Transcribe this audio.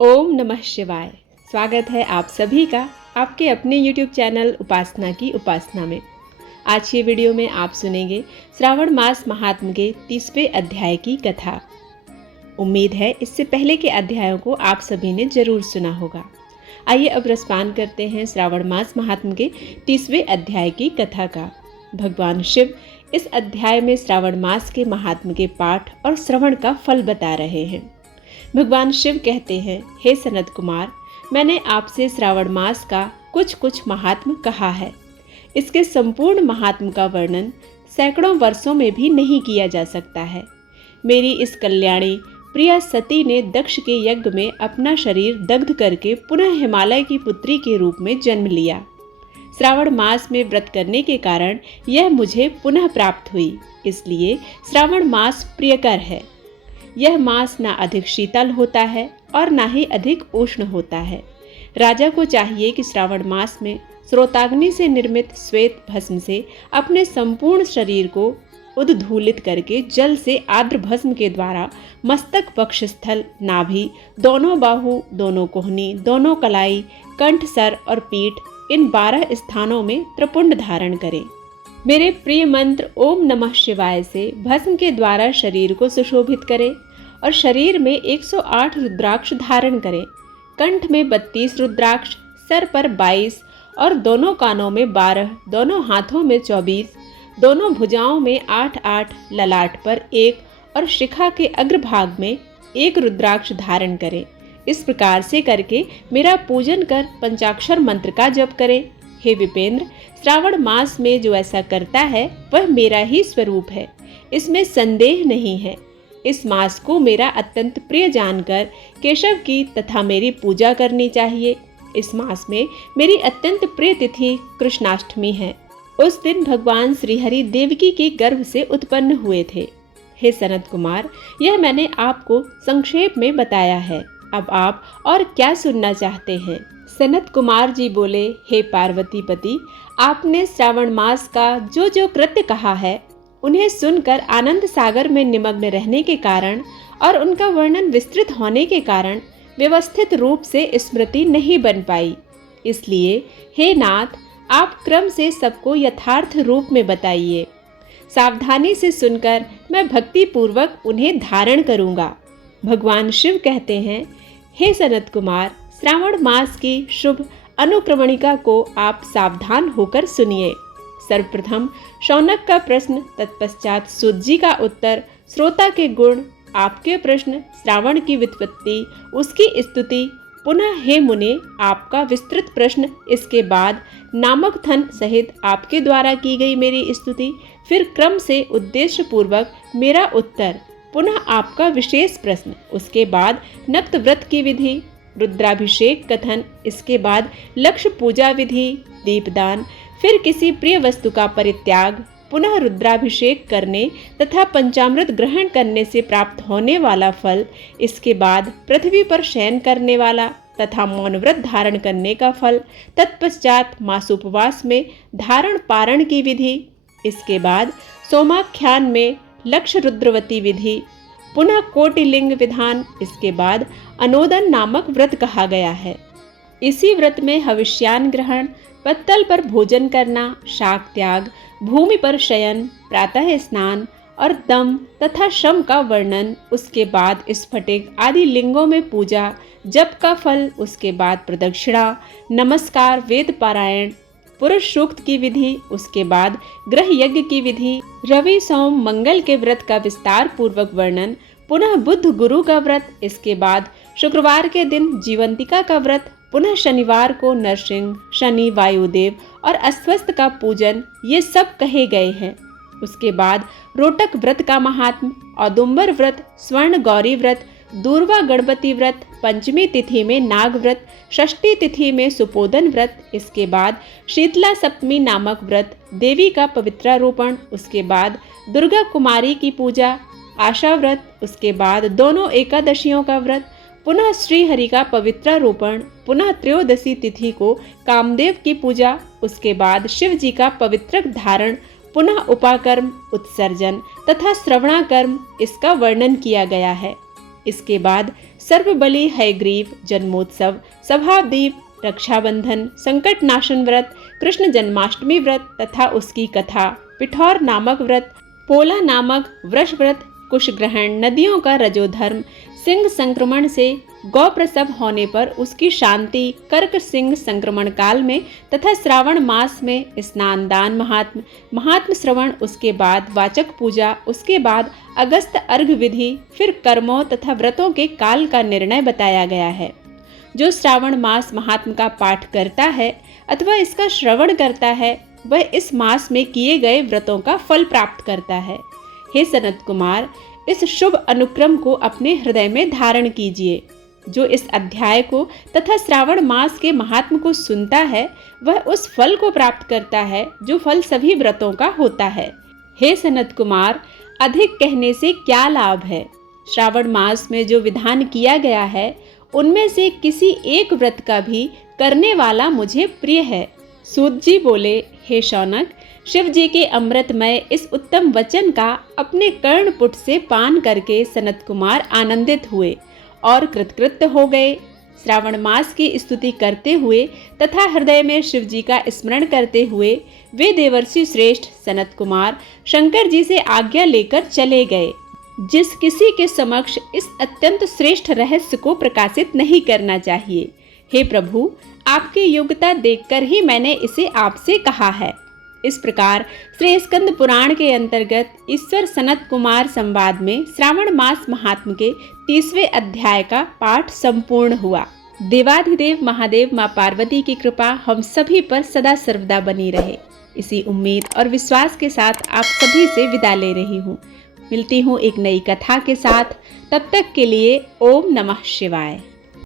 ओम नमः शिवाय। स्वागत है आप सभी का आपके अपने YouTube चैनल उपासना की उपासना में। आज के वीडियो में आप सुनेंगे श्रावण मास महात्म्य के 30वें अध्याय की कथा। उम्मीद है इससे पहले के अध्यायों को आप सभी ने जरूर सुना होगा। आइए अब रसपान करते हैं श्रावण मास महात्म्य के 30वें अध्याय की कथा का। भगवान शिव इस अध्याय में श्रावण मास के महात्म्य के पाठ और श्रवण का फल बता रहे हैं। भगवान शिव कहते हैं, हे सनत कुमार, मैंने आपसे श्रावण मास का कुछ महात्म्य कहा है। इसके संपूर्ण महात्म्य का वर्णन सैकड़ों वर्षों में भी नहीं किया जा सकता है। मेरी इस कल्याणी प्रिया सती ने दक्ष के यज्ञ में अपना शरीर दग्ध करके पुनः हिमालय की पुत्री के रूप में जन्म लिया। श्रावण मास में व्रत करने के कारण यह मुझे पुनः प्राप्त हुई, इसलिए श्रावण मास प्रियकर है। यह मास ना अधिक शीतल होता है और ना ही अधिक उष्ण होता है। राजा को चाहिए कि श्रावण मास में स्रोताग्नि से निर्मित श्वेत भस्म से अपने संपूर्ण शरीर को उद्धूलित करके जल से आर्द्र भस्म के द्वारा मस्तक, वक्षस्थल, नाभि, दोनों बाहु, दोनों कोहनी, दोनों कलाई, कंठ, सर और पीठ इन 12 स्थानों में त्रिपुंड धारण करें। मेरे प्रिय मंत्र ओम नमः शिवाय से भस्म के द्वारा शरीर को सुशोभित करें और शरीर में 108 रुद्राक्ष धारण करें। कंठ में 32 रुद्राक्ष, सर पर 22 और दोनों कानों में 12, दोनों हाथों में 24, दोनों भुजाओं में 8-8, ललाट पर 1 और शिखा के अग्रभाग में 1 रुद्राक्ष धारण करें। इस प्रकार से करके मेरा पूजन कर पंचाक्षर मंत्र का जप करें। हे विपेंद्र, श्रावण मास में जो ऐसा करता है वह मेरा ही स्वरूप है, इसमें संदेह नहीं है। इस मास को मेरा अत्यंत प्रिय जानकर केशव की तथा मेरी पूजा करनी चाहिए। इस मास में मेरी अत्यंत प्रिय तिथि कृष्णाष्टमी है। उस दिन भगवान श्रीहरि देवकी के गर्भ से उत्पन्न हुए थे। हे सनत कुमार, यह मैंने आपको संक्षेप में बताया है। अब आप और क्या सुनना चाहते हैं? सनत कुमार जी बोले, हे पार्वती पति, आपने श्रावण मास का जो कृत्य कहा है उन्हें सुनकर आनंद सागर में निमग्न रहने के कारण और उनका वर्णन विस्तृत होने के कारण व्यवस्थित रूप से स्मृति नहीं बन पाई। इसलिए हे नाथ, आप क्रम से सबको यथार्थ रूप में बताइए। सावधानी से सुनकर मैं भक्ति पूर्वक उन्हें धारण करूंगा। भगवान शिव कहते हैं, हे सनत कुमार, श्रावण मास की शुभ अनुक्रमणिका को आप सावधान होकर सुनिए। सर्वप्रथम शौनक का प्रश्न, तत्पश्चात सूत जी का उत्तर, श्रोता के गुण, आपके प्रश्न, श्रावण की व्युत्पत्ति, उसकी स्तुति, पुनः हे मुने आपका विस्तृत प्रश्न, इसके बाद नामक थन सहित आपके द्वारा की गई मेरी स्तुति, फिर क्रम से उद्देश्य पूर्वक मेरा उत्तर, पुनः आपका विशेष प्रश्न, उसके बाद नक्त व्रत की विधि, रुद्राभिषेक कथन, इसके बाद लक्ष्य पूजा विधि, दीपदान, फिर किसी प्रिय वस्तु का परित्याग, पुनः रुद्राभिषेक करने तथा पंचामृत ग्रहण करने से प्राप्त होने वाला फल, इसके बाद पृथ्वी पर शयन करने वाला तथा मौन व्रत धारण करने का फल, तत्पश्चात मासोपवास में धारण पारण की विधि, इसके बाद सोमाख्यान में लक्ष्य रुद्रवती विधि, पुनः कोटिलिंग विधान, इसके बाद अनोदन नामक व्रत कहा गया है। इसी व्रत में हविष्यान ग्रहण, पत्तल पर भोजन करना, शाक त्याग, भूमि पर शयन, प्रातः स्नान और दम तथा शम का वर्णन, उसके बाद स्फटिक आदि लिंगों में पूजा, जप का फल, उसके बाद प्रदक्षिणा, नमस्कार, वेद पारायण, पुरुष सूक्त की विधि, उसके बाद ग्रह यज्ञ की विधि, रवि सोम मंगल के व्रत का विस्तार पूर्वक वर्णन, पुनः बुध गुरु का व्रत, इसके बाद शुक्रवार के दिन जीवंतिका का व्रत, पुनः शनिवार को नरसिंह, शनि, वायुदेव और अस्वस्थ का पूजन, ये सब कहे गए हैं। उसके बाद रोटक व्रत का महात्म, औदुंबर व्रत, स्वर्ण गौरी व्रत, दूर्वा गणपति व्रत, पंचमी तिथि में नाग व्रत, षष्ठी तिथि में सुपोदन व्रत, इसके बाद शीतला सप्तमी नामक व्रत, देवी का पवित्रारोपण, उसके बाद दुर्गा कुमारी की पूजा, आशा व्रत, उसके बाद दोनों एकादशियों का व्रत, पुनः श्री हरि का पवित्रारोपण, पुनः त्रयोदशी तिथि को कामदेव की पूजा, उसके बाद शिव जी का पवित्रक धारण, पुनः उपाकर्म, उत्सर्जन तथा श्रवणाकर्म, इसका वर्णन किया गया है। इसके बाद सर्वबलि हयग्रीव जन्मोत्सव, सभादीप, रक्षाबंधन, संकट नाशन व्रत, कृष्ण जन्माष्टमी व्रत तथा उसकी कथा, पिठौर नामक व्रत, पोला नामक वृष व्रत, कुशग्रहण, नदियों का रजोधर्म, सिंह संक्रमण से गौ प्रसव होने पर उसकी शांति, कर्क सिंह संक्रमण काल में तथा श्रावण मास में स्नान दान महात्म, महात्म श्रवण, उसके बाद वाचक पूजा, उसके बाद अगस्त अर्घ विधि, फिर कर्मों तथा व्रतों के काल का निर्णय बताया गया है। जो श्रावण मास महात्म का पाठ करता है अथवा इसका श्रवण करता है वह इस मास में किए गए व्रतों का फल प्राप्त करता है। हे सनत कुमार, इस शुभ अनुक्रम को अपने हृदय में धारण कीजिए। जो इस अध्याय को तथा श्रावण मास के महात्म को सुनता है वह उस फल को प्राप्त करता है जो फल सभी व्रतों का होता है। हे सनत कुमार, अधिक कहने से क्या लाभ है? श्रावण मास में जो विधान किया गया है उनमें से किसी एक व्रत का भी करने वाला मुझे प्रिय है। सूत जी बोले, हे शौनक, शिव जी के अमृतमय इस उत्तम वचन का अपने कर्णपुट से पान करके सनत कुमार आनंदित हुए और कृतकृत्य हो गए। श्रावण मास की स्तुति करते हुए तथा हृदय में शिव जी का स्मरण करते हुए वे देवर्षि श्रेष्ठ सनत कुमार शंकर जी से आज्ञा लेकर चले गए। जिस किसी के समक्ष इस अत्यंत श्रेष्ठ रहस्य को प्रकाशित नहीं करना चाहिए। हे प्रभु, आपकी योग्यता देखकर ही मैंने इसे आपसे कहा है। इस प्रकार श्री स्कंद पुराण के अंतर्गत ईश्वर सनत कुमार संवाद में श्रावण मास महात्म के 30वें अध्याय का पाठ संपूर्ण हुआ। देवाधिदेव महादेव माँ पार्वती की कृपा हम सभी पर सदा सर्वदा बनी रहे। इसी उम्मीद और विश्वास के साथ आप सभी से विदा ले रही हूँ। मिलती हूँ एक नई कथा के साथ। तब तक के लिए ओम नमः शिवाय।